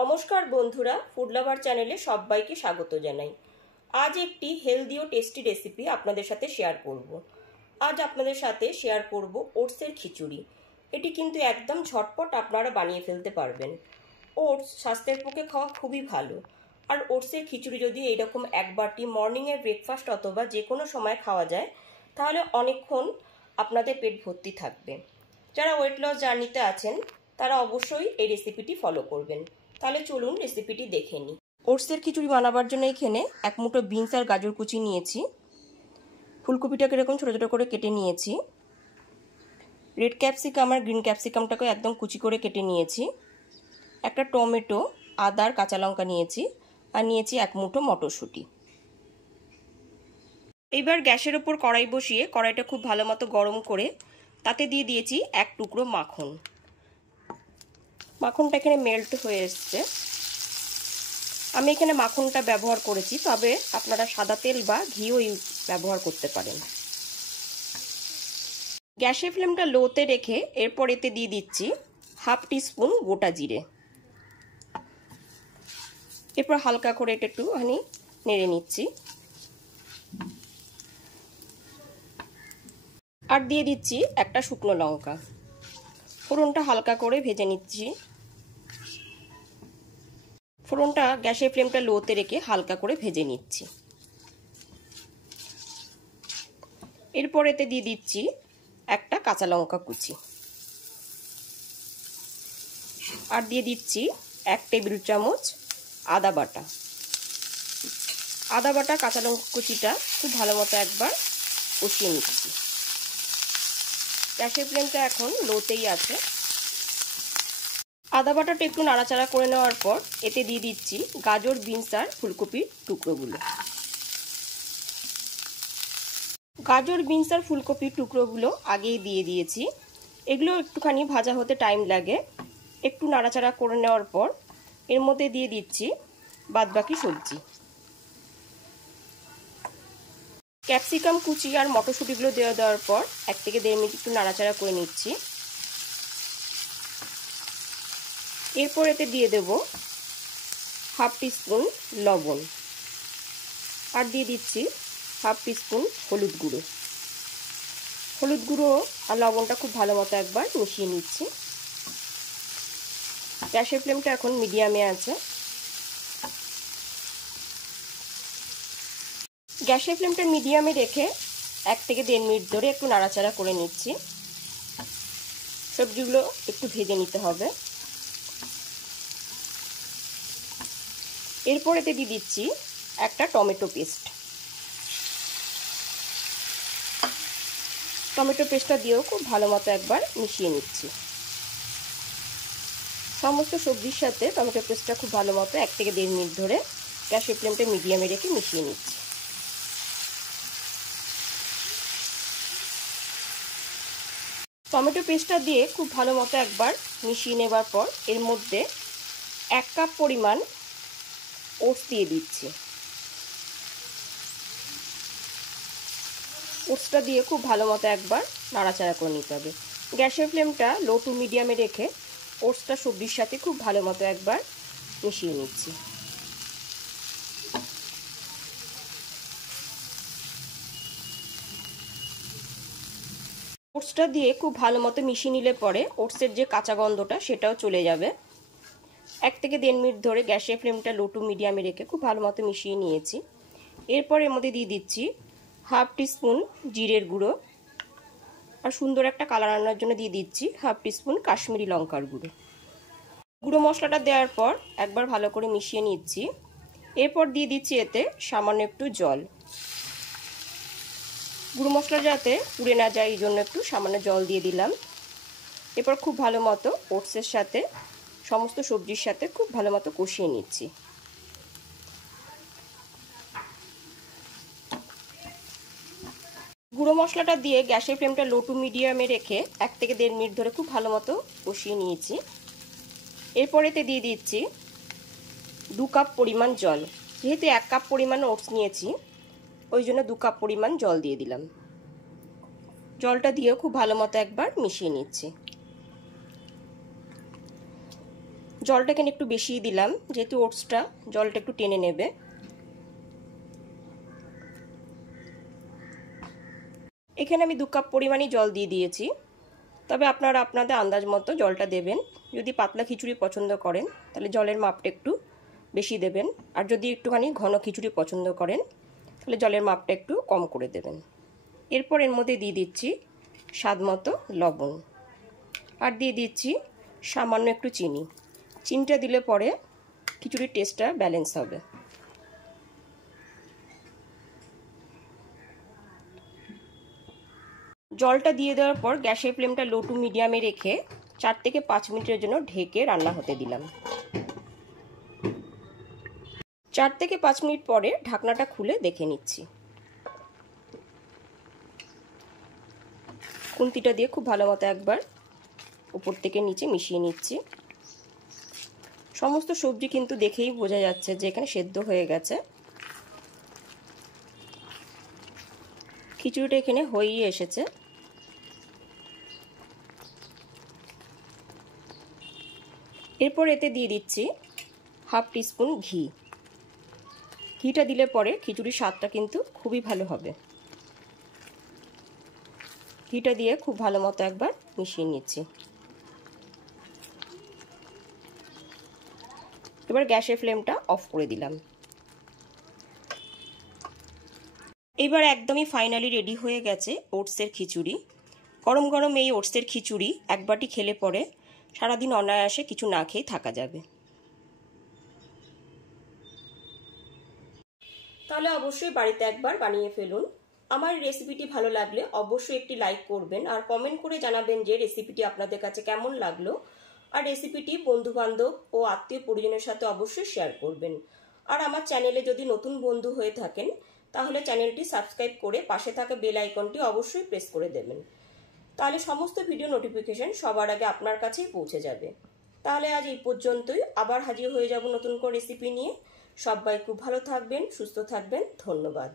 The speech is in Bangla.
নমস্কার বন্ধুরা, ফুড লাভার চ্যানেলে সবাইকে স্বাগত জানাই। আজ একটি হেলদি ও টেস্টি রেসিপি আপনাদের সাথে শেয়ার করব। আজ আপনাদের সাথে শেয়ার করব ওটসের খিচুড়ি। এটি কিন্তু একদম ঝটপট আপনারা বানিয়ে ফেলতে পারবেন। ওটস স্বাস্থ্যের পক্ষে খাওয়া খুবই ভালো। আর ওটসের খিচুড়ি যদি এইরকম এক বাটি মর্নিংয়ের ব্রেকফাস্ট অথবা যে কোনো সময় খাওয়া যায়, তাহলে অনেকক্ষণ আপনাদের পেট ভর্তি থাকবে। যারা ওয়েট লস জার্নিতে আছেন তারা অবশ্যই এই রেসিপিটি ফলো করবেন। তাহলে চলুন রেসিপিটি দেখে নিই। ওটসের খিচুড়ি বানাবার জন্য এখানে এক মুঠো বিনস আর গাজর কুচি নিয়েছি। ফুলকপিটাকে এরকম ছোটো ছোটো করে কেটে নিয়েছি। রেড ক্যাপসিকাম আর গ্রিন ক্যাপসিকামটাকে একদম কুচি করে কেটে নিয়েছি। একটা টমেটো, আদা আর কাঁচা লঙ্কা নিয়েছি, আর নিয়েছি এক মুঠো মটরশুঁটি। এইবার গ্যাসের ওপর কড়াই বসিয়ে কড়াইটা খুব ভালো মতো গরম করে তাতে দিয়ে দিয়েছি এক টুকরো মাখন। মাখনটা এখানে মেল্ট হয়ে এসছে। আমি এখানে মাখনটা ব্যবহার করেছি, তবে আপনারা সাদা তেল বা ঘিও ব্যবহার করতে পারেন। গ্যাসের ফ্লেমটা লোতে রেখে এরপর এতে দিয়ে দিচ্ছি হাফ টিস্পুন গোটা জিরে। এরপর হালকা করে এটা একটুখানি নেড়ে নিচ্ছি। আর দিয়ে দিচ্ছি একটা শুকনো লঙ্কা। ফোড়নটা হালকা করে ভেজে নিচ্ছি। ফোড়নটা গ্যাসের ফ্লেমটা লোতে রেখে হালকা করে ভেজে নিচ্ছি। এরপর এতে দিয়ে দিচ্ছি একটা কাঁচা লঙ্কা কুচি। আর দিয়ে দিচ্ছি 1 টেবিল চামচ আদা বাটা। আদা বাটা কাঁচা লঙ্কা কুচিটা খুব ভালো মতো একবার কষিয়ে নিচ্ছি। গ্যাসের ফ্লেমটা এখন লোতেই আছে। আদা বাটাটা একটু নাড়াচাড়া করে নেওয়ার পর এতে দিয়ে দিচ্ছি গাজর, বিনস আর ফুলকপির টুকরোগুলো। গাজর, বিনস আর ফুলকপির টুকরোগুলো আগেই দিয়ে দিয়েছি। এগুলো একটুখানি ভাজা হতে টাইম লাগে। একটু নাড়াচাড়া করে নেওয়ার পর এর মধ্যে দিয়ে দিচ্ছি বাদবাকি সবজি। ক্যাপসিকাম কুচি আর মটরশুঁটিগুলো দেওয়ার পর 1 থেকে 1.5 মিনিট একটু নাড়াচাড়া করে নিচ্ছি। এরপর এতে দিয়ে দেব হাফ টিস্পুন লবণ। আর দিয়ে দিচ্ছি হাফ টিস্পুন হলুদ গুঁড়ো। হলুদ গুঁড়ো আর লবণটা খুব ভালো মতো একবার মিশিয়ে নিচ্ছি। গ্যাসের ফ্লেমটা এখন মিডিয়ামে আছে। গ্যাসের ফ্লেমটা মিডিয়ামে রেখে 1 থেকে 1.5 মিনিট ধরে একটু নাড়াচাড়া করে নিচ্ছি। সবজিগুলো একটু ভেজে নিতে হবে। এরপর এতে দিয়ে দিচ্ছি একটা টমেটো পেস্ট। টমেটো পেস্টটা দিয়েও খুব ভালো মতো একবার মিশিয়ে নিচ্ছি। সমস্ত সবজির সাথে টমেটো পেস্টটা খুব ভালো মতো 1 থেকে 1.5 মিনিট ধরে গ্যাসের ফ্লেমটা মিডিয়ামে রেখে মিশিয়ে নিচ্ছি। টমেটো পেস্টটা দিয়ে খুব ভালো মতো একবার মিশিয়ে নেবার পর এর মধ্যে 1 কাপ পরিমাণ ওটস দিয়ে দিচ্ছি। ওটসটা দিয়ে খুব ভালো মতো একবার নাড়াচাড়া করে নিতে হবে। গ্যাসের ফ্লেমটা লো টু মিডিয়ামে রেখে ওটসটা সবজির সাথে খুব ভালো মতো একবার মিশিয়ে নিচ্ছি। ওটসটা দিয়ে খুব ভালো মতো মিশিয়ে নিলে পরে ওটসের যে কাঁচা গন্ধটা সেটাও চলে যাবে। 1 থেকে 1.5 মিনিট ধরে গ্যাসের ফ্লেমটা লো টু মিডিয়ামে রেখে খুব ভালো মতো মিশিয়ে নিয়েছি। এরপর এর মধ্যে দিয়ে দিচ্ছি হাফ টিস্পুন জিরের গুঁড়ো। আর সুন্দর একটা কালার আনার জন্য দিয়ে দিচ্ছি হাফ টিস্পুন কাশ্মীরি লঙ্কার গুঁড়ো। গুঁড়ো মশলাটা দেওয়ার পর একবার ভালো করে মিশিয়ে নিচ্ছি। এরপর দিয়ে দিচ্ছি এতে সামান্য একটু জল। গুঁড়ো মশলা যাতে পুড়ে না যায় এই জন্য একটু সামান্য জল দিয়ে দিলাম। এরপর খুব ভালো মতো ওটসের সাথে সমস্ত সবজির সাথে খুব ভালো মতো কষিয়ে নিচ্ছি। গুঁড়ো মশলাটা দিয়ে গ্যাসের ফ্লেমটা লো টু মিডিয়ামে রেখে 1 থেকে 1.5 মিনিট ধরে খুব ভালো মতো কষিয়ে নিয়েছি। এরপর এতে দিয়ে দিচ্ছি 2 কাপ পরিমাণ জল। যেহেতু 1 কাপ পরিমাণ ওটস নিয়েছি ওই জন্য 2 কাপ পরিমাণ জল দিয়ে দিলাম। জলটা দিয়েও খুব ভালো মতো একবার মিশিয়ে নিচ্ছি। জলটা এখানে একটু বেশিই দিলাম, যেহেতু ওটসটা জলটা একটু টেনে নেবে। এখানে আমি 2 কাপ পরিমাণই জল দিয়ে দিয়েছি, তবে আপনারা আপনাদের আন্দাজ মতো জলটা দেবেন। যদি পাতলা খিচুড়ি পছন্দ করেন তাহলে জলের মাপটা একটু বেশি দেবেন, আর যদি একটুখানি ঘন খিচুড়ি পছন্দ করেন তাহলে জলের মাপটা একটু কম করে দেবেন। এরপর এর মধ্যে দিয়ে দিচ্ছি স্বাদ মতো লবণ, আর দিয়ে দিচ্ছি সামান্য একটু চিনি। চিনিটা দিলে পরে খিচুড়ির টেস্টটা ব্যালেন্স হবে। জলটা দিয়ে দেওয়ার পর গ্যাসের ফ্লেমটা লো টু মিডিয়ামে রেখে 4 থেকে 5 মিনিটের জন্য ঢেকে রান্না হতে দিলাম। 4 থেকে 5 মিনিট পরে ঢাকনাটা খুলে দেখে নিচ্ছি। খুন্তিটা দিয়ে খুব ভালো মতো একবার উপর থেকে নিচে মিশিয়ে নিচ্ছি। সমস্ত সবজি কিন্তু দেখেই বোঝা যাচ্ছে যে এখানে সেদ্ধ হয়ে গেছে। খিচুড়িটা এখানে হয়েই এসেছে। এরপর এতে দিয়ে দিচ্ছি হাফ টিস্পুন ঘি। ঘিটা দিলে পরে খিচুড়ির স্বাদটা কিন্তু খুবই ভালো হবে। ঘিটা দিয়ে খুব ভালো মতো একবার মিশিয়ে নিচ্ছি। এবার গ্যাসের ফ্লেমটা অফ করে দিলাম। এবার একদমই ফাইনালি রেডি হয়ে গেছে ওটসের খিচুড়ি। গরম গরম এই ওটসের খিচুড়ি এক বাটি খেলে পরে সারাদিন অনায়াসে কিছু না খেয়ে থাকা যাবে। তাহলে অবশ্যই বাড়িতে একবার বানিয়ে ফেলুন। আমার রেসিপিটি ভালো লাগলে অবশ্যই একটি লাইক করবেন, আর কমেন্ট করে জানাবেন যে রেসিপিটি আপনাদের কাছে কেমন লাগলো। আর রেসিপিটি বন্ধুবান্ধব ও আত্মীয় পরিজনের সাথে অবশ্যই শেয়ার করবেন। আর আমার চ্যানেলে যদি নতুন বন্ধু হয়ে থাকেন তাহলে চ্যানেলটি সাবস্ক্রাইব করে পাশে থাকা বেল আইকনটি অবশ্যই প্রেস করে দেবেন। তাহলে সমস্ত ভিডিও নোটিফিকেশন সবার আগে আপনার কাছেই পৌঁছে যাবে। তাহলে আজ এই পর্যন্তই, আবার হাজির হয়ে যাব নতুন কোনো রেসিপি নিয়ে। সবাই খুব ভালো থাকবেন, সুস্থ থাকবেন। ধন্যবাদ।